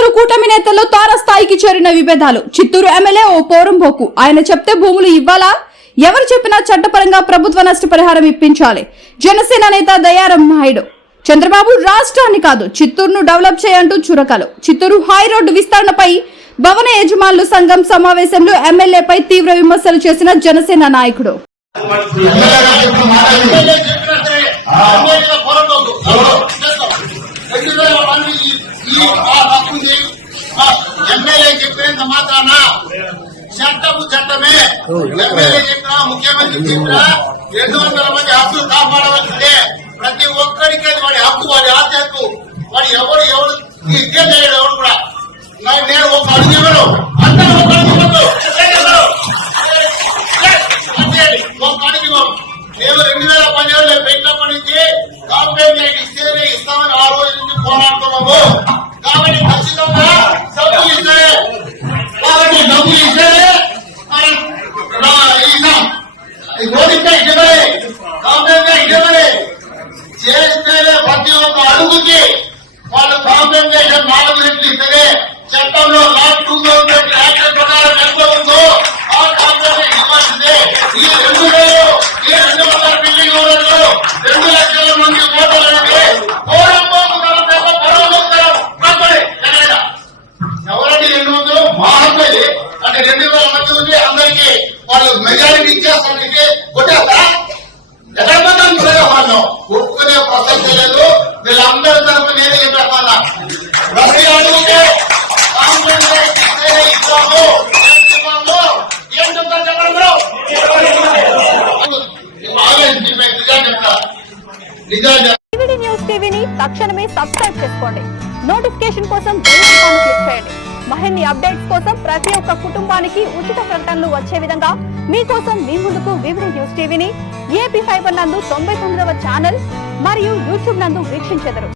చిత్తూరు కూటమి నేతల్లో తారస్థాయికి చేరిన విభేదాలు. చిత్తూరు ఎమ్మెల్యే ఓ పోరంబోకు. ఆయన చెప్తే భూములు ఇవ్వాలా? ఎవరు చెప్పినా చట్టపరంగా ప్రభుత్వ నష్టపరిహారం ఇప్పించాలి. జనసేన నేత దయారం నాయుడు. చంద్రబాబు రాష్ట్రాన్ని కాదు చిత్తూరును డెవలప్ చేయంటూ చురకలు. చిత్తూరు హై రోడ్డు విస్తరణపై భవన యజమానుల సంఘం సమావేశంలో ఎమ్మెల్యేపై తీవ్ర విమర్శలు చేసిన జనసేన నాయకుడు. ఎమ్మెల్యే చెప్పినంత మాత్రాన చట్టము చట్టమే. ఎమ్మెల్యే చెప్పినా ముఖ్యమంత్రి చెప్పినా 200 మంది హక్కులు కాపాడవలసిందే. ప్రతి ఒక్కరికి అది వాడి హక్కు, వాడి ఆశకు. వాడు ఎవరు ఇచ్చేయడు ఎవరు కూడా. నేను ఒక అడుగు ఇవ్వను, అందరూ ఒక అడుగు ఇవ్వద్దు, ఒక అడుగు ఇవ్వను. మేము 2017లో పెట్టినప్పటి నుంచి కాంప్లైంట్ ఇస్తేనే ఇస్తామని ఆ రోజు నుంచి పోరాడుతున్నాము. కాబట్టి ఖచ్చితంగా డబ్బులు ఇస్తే ఓడితే ఇవ్వలే, కాంప్లైంట్ ఇవ్వలే చేస్తేనే ప్రతి ఒక్క అడుగుకి వాళ్ళు కాంప్లైంట్ 4 రెట్లు ఇస్తేనే చట్టంలో లాస్ట్ 2000 యాక్ట్ ప్రకారం ఎంత ఉందో ఆ కాంప్లైంట్ ఇవ్వాల్సిందే. ఈ 200 బిల్డింగ్ ఓనర్లు 2 లక్షల మంది ఓటర్లు ఎవరండి 200? మా హక్కుది అంటే 2000 మంది ఉంది. అందరికీ వాళ్ళు మెజారిటీ ఇచ్చేస్తానికి కొట్టేస్తా ఎక్కడ పోతాం కూడా వాళ్ళు ఒప్పుకునే ప్రసక్తి లేదు. వీళ్ళందరి తరఫు నేనే చెప్పేస్తాను. ప్రతి అడుగుతే ఇస్తాము ఏం చెప్తారు చెప్పండి. టీవీ న్యూస్ టీవీని తక్షణమే సబ్స్క్రైబ్ చేసుకోండి. నోటిఫికేషన్ కోసం బెల్ ఐకాన్ క్లిక్ చేయండి. మరిన్ని అప్డేట్స్ కోసం ప్రతి ఒక్క కుటుంబానికి ఉచిత ప్రకటనలు వచ్చే విధంగా మీకోసం మీ ముందుకు వివిధ న్యూస్ టీవీని ఏపీ ఫైబర్ నందు 99వ ఛానల్ మరియు యూట్యూబ్ నందు వీక్షించెదరు.